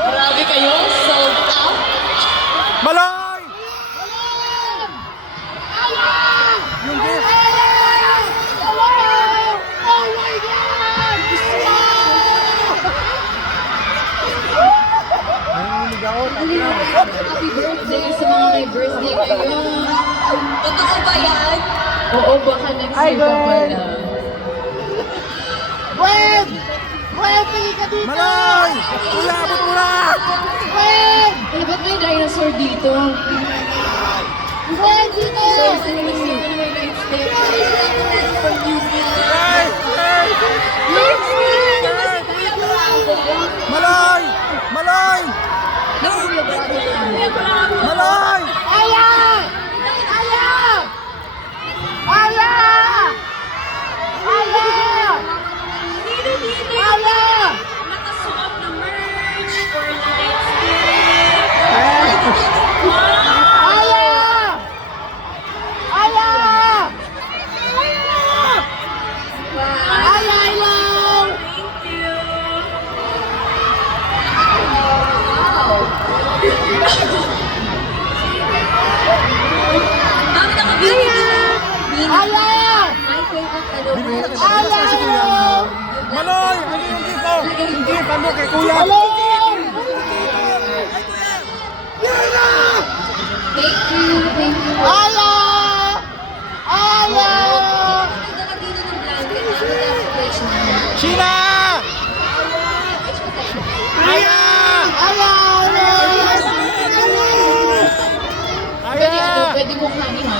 Grabe kayo, sold out. Malay! Yung gift! Oh my God! Happy birthday sa mga may birthday ngayon. Totoo ba yan? Oo, baka next year pa pala. Gwen! Gwen, tingin ka dito! Malay! Kuya, abot mo na! Gwen! Eh, ba't may dinosaur dito? Gwen, dito! Malay! Malay! Malay! Aya! Aya! Aya! Aya! Aya! Nakasuot na merch for lights. Aya! Aya! Aya, I love! Aya! Malay! Ano yung gift ko? Yung gift, ano kay kuya? Hello! Thank you. Aya! Aya! Sheena! Aya! Aya! Aya! Pwede mo kami, ha?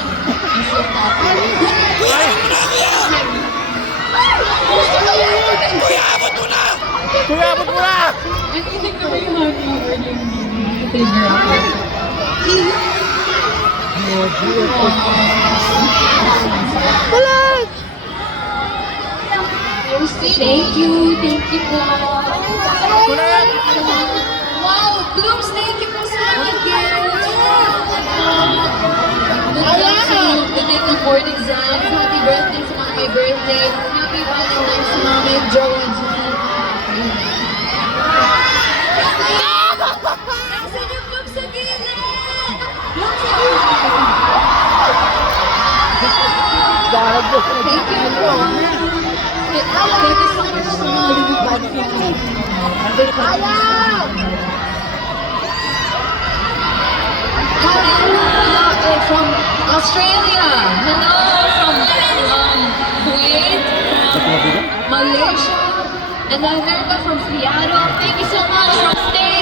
Kuya, abot mo na! Nakinig ko ba yung happy birthday trigger ako? Thank you po. Wow, Blooms, thank you po sa mga gifts. Good luck sa the day ng board exams. Happy birthday sa mga may birthday. Happy Valentine's sa mga may jowa dyan. Nasaan yung Blooms sa gilid? Blooms sa gilid. Thank you po. Thank you so much sa mga lumipad ko. Hello from Australia. Hello from Kuwait, Malaysia, and America from Seattle. Thank you so much from States.